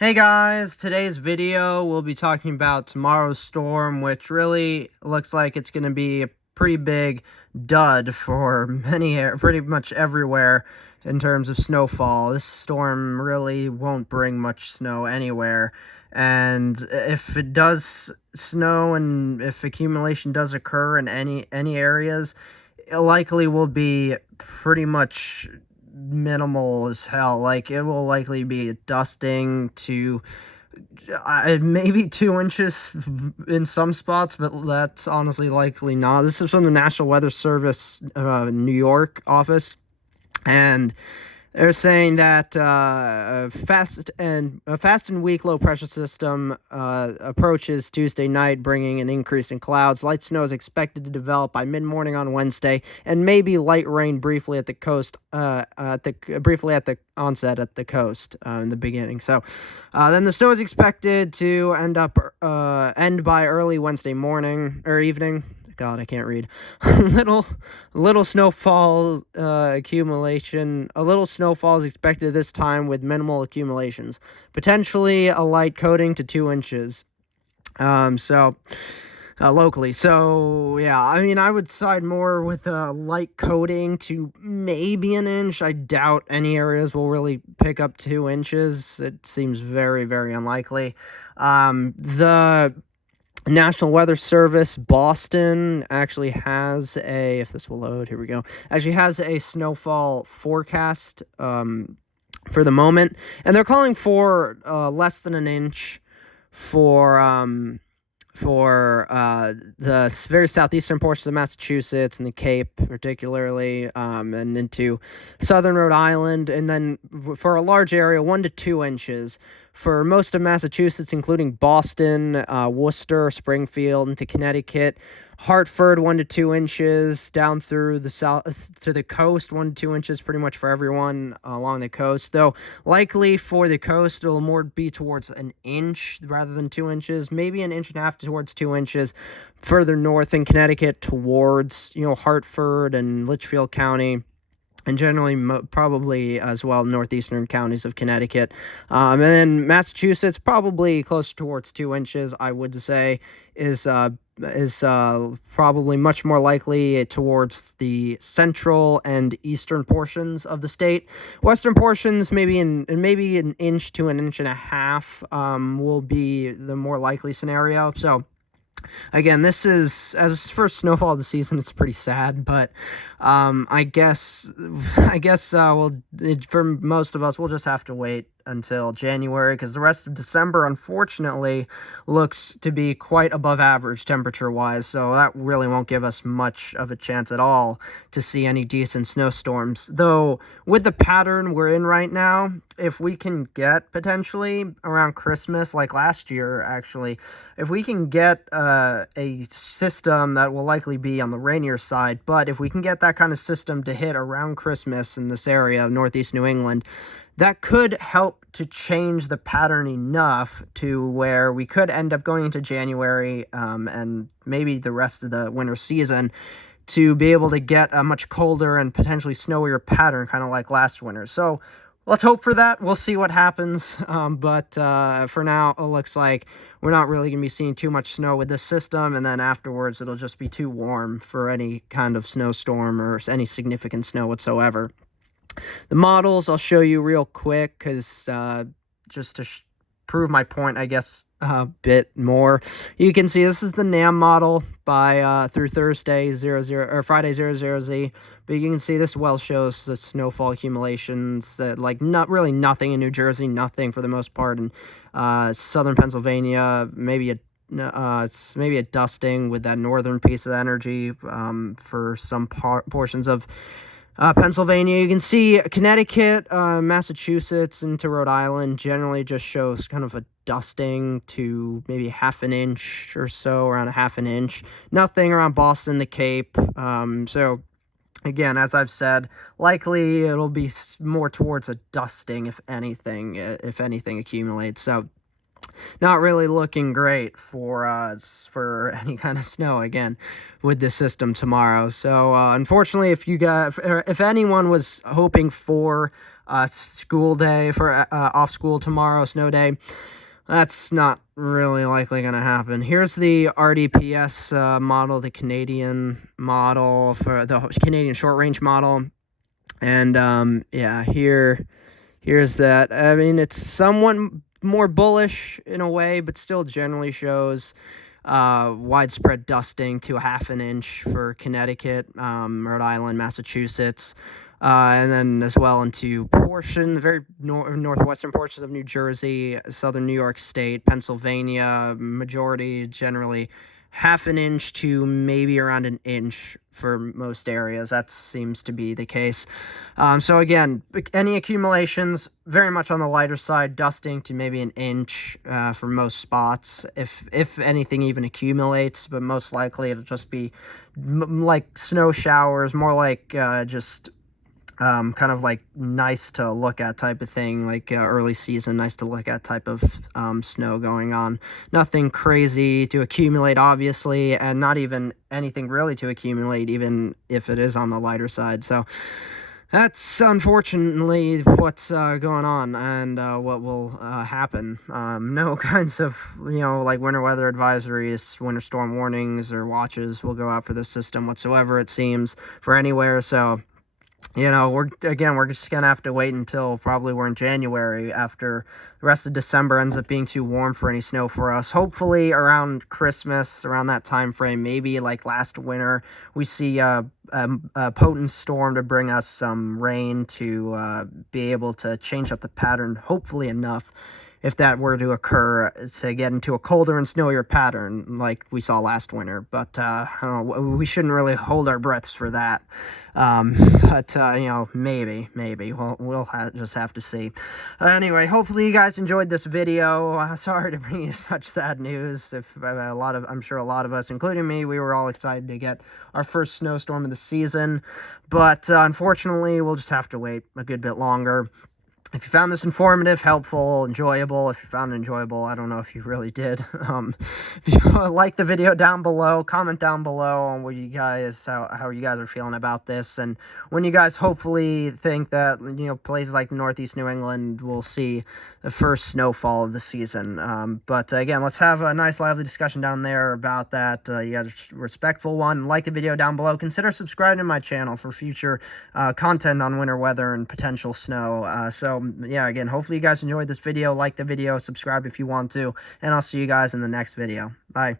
Hey guys, today's video we'll be talking about tomorrow's storm, which really looks like it's going to be a pretty big dud for pretty much everywhere in terms of snowfall. This storm really won't bring much snow anywhere, and if it does snow and if accumulation does occur in any areas, it likely will be pretty much minimal as hell. Like, it will likely be dusting to maybe 2 inches in some spots, but that's honestly likely not. This is from the National Weather Service New York office, and they're saying that a fast and weak low pressure system approaches Tuesday night, bringing an increase in clouds. Light snow is expected to develop by mid-morning on Wednesday, and maybe light rain briefly at the coast. Briefly at the onset at the coast in the beginning. So then the snow is expected to end by early Wednesday morning or evening. God, I can't read. little snowfall accumulation. A little snowfall is expected this time with minimal accumulations. Potentially a light coating to 2 inches. Locally. So, yeah, I mean, I would side more with a light coating to maybe an inch. I doubt any areas will really pick up 2 inches. It seems very, very unlikely. The National Weather Service Boston actually has if this will load, here we go, actually has a snowfall forecast for the moment, and they're calling for less than an inch for the very southeastern portions of Massachusetts and the Cape, particularly, and into southern Rhode Island, and then for a large area, 1 to 2 inches for most of Massachusetts, including Boston, Worcester, Springfield, into Connecticut. Hartford, 1 to 2 inches, down through the south to the coast, 1 to 2 inches pretty much for everyone along the coast. Though likely for the coast, it'll more be towards an inch rather than 2 inches, maybe an inch and a half towards 2 inches further north in Connecticut towards, Hartford and Litchfield County, and generally probably as well northeastern counties of Connecticut. And then Massachusetts, probably closer towards 2 inches, I would say, is probably much more likely towards the central and eastern portions of the state. Western portions, maybe an inch to an inch and a half, will be the more likely scenario. So, again, this is, as first snowfall of the season, it's pretty sad, but I guess for most of us, we'll just have to wait until January, because the rest of December, unfortunately, looks to be quite above average temperature-wise, so that really won't give us much of a chance at all to see any decent snowstorms. Though, with the pattern we're in right now, if we can get potentially around Christmas, like last year, actually, if we can get a system that will likely be on the rainier side, but if we can get that kind of system to hit around Christmas in this area of northeast New England, that could help to change the pattern enough to where we could end up going into January and maybe the rest of the winter season to be able to get a much colder and potentially snowier pattern, kind of like last winter. So let's hope for that. We'll see what happens. But for now, it looks like we're not really going to be seeing too much snow with this system, and then afterwards it'll just be too warm for any kind of snowstorm or any significant snow whatsoever. The models I'll show you real quick, because just to prove my point, I guess, a bit more. You can see this is the NAM model by through Thursday 00 or Friday 00Z, but you can see this well shows the snowfall accumulations that not really nothing in New Jersey, nothing for the most part in southern Pennsylvania, maybe a dusting with that northern piece of energy for some portions of Pennsylvania. You can see Connecticut, Massachusetts, into Rhode Island generally just shows kind of a dusting to maybe half an inch or so, around a half an inch. Nothing around Boston, the Cape. So, again, as I've said, likely it'll be more towards a dusting if anything accumulates. So, not really looking great for any kind of snow again with this system tomorrow. So unfortunately, if anyone was hoping for school day for off school tomorrow, snow day, that's not really likely going to happen. Here's the RDPS model, the Canadian model for the Canadian short range model, and yeah, here's that. I mean, it's somewhat more bullish in a way, but still generally shows widespread dusting to a half an inch for Connecticut, Rhode Island, Massachusetts, and then as well into very northwestern portions of New Jersey, southern New York State, Pennsylvania, majority generally half an inch to maybe around an inch for most areas. That seems to be the case. So again, any accumulations, very much on the lighter side, dusting to maybe an inch for most spots, if anything even accumulates, but most likely it'll just be like snow showers, more like just kind of like nice to look at type of thing, like early season, nice to look at type of snow going on. Nothing crazy to accumulate, obviously, and not even anything really to accumulate, even if it is on the lighter side. So that's unfortunately what's going on, and what will happen. No kinds of, like winter weather advisories, winter storm warnings, or watches will go out for this system whatsoever, it seems, for anywhere. So we're just gonna have to wait until probably we're in January, after the rest of December ends up being too warm for any snow for us. Hopefully around Christmas, around that time frame, maybe like last winter, we see a potent storm to bring us some rain to be able to change up the pattern, hopefully enough, if that were to occur, to get into a colder and snowier pattern like we saw last winter. But we shouldn't really hold our breaths for that. But maybe we'll just have to see. Anyway, hopefully you guys enjoyed this video. Sorry to bring you such sad news. I'm sure a lot of us, including me, we were all excited to get our first snowstorm of the season, but unfortunately we'll just have to wait a good bit longer. If you found this informative, helpful, enjoyable, if you found it enjoyable, I don't know if you really did. If you like the video down below, comment down below on what you guys, how you guys are feeling about this, and when you guys hopefully think that, places like Northeast New England will see the first snowfall of the season. But again, let's have a nice, lively discussion down there about that. You guys are respectful one. Like the video down below. Consider subscribing to my channel for future content on winter weather and potential snow. So yeah, again, hopefully you guys enjoyed this video. Like the video, subscribe if you want to, and I'll see you guys in the next video. Bye.